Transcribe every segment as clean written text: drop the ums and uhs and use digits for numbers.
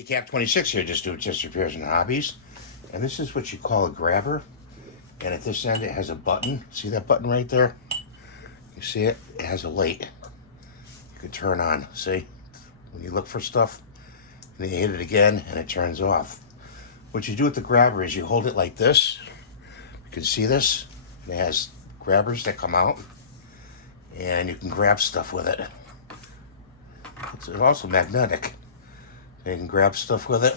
Handicap 26 here, just doing test repairs and hobbies. And this is what you call a grabber. And at this end it has a button. See that button right there? You see it? It has a light. You can turn on. See? When you look for stuff, and then you hit it again and it turns off. What you do with the grabber is you hold it like this. You can see this. It has grabbers that come out. And you can grab stuff with it. It's also magnetic. You can grab stuff with it.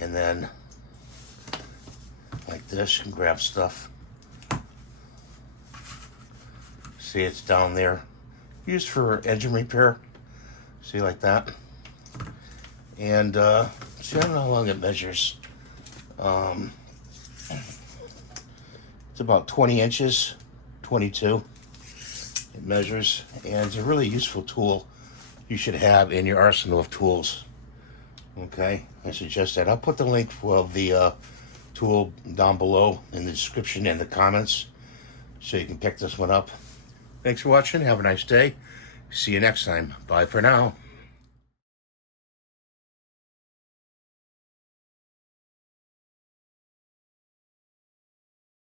And then, like this, you can grab stuff. See, it's down there. Used for engine repair. See, like that. And, see, I don't know how long it measures. It's about 20 inches, 22. It measures, and it's a really useful tool you should have in your arsenal of tools. Okay, I suggest that. I'll put the link for the tool down below in the description and the comments so you can pick this one up. Thanks for watching. Have a nice day. See you next time. Bye for now.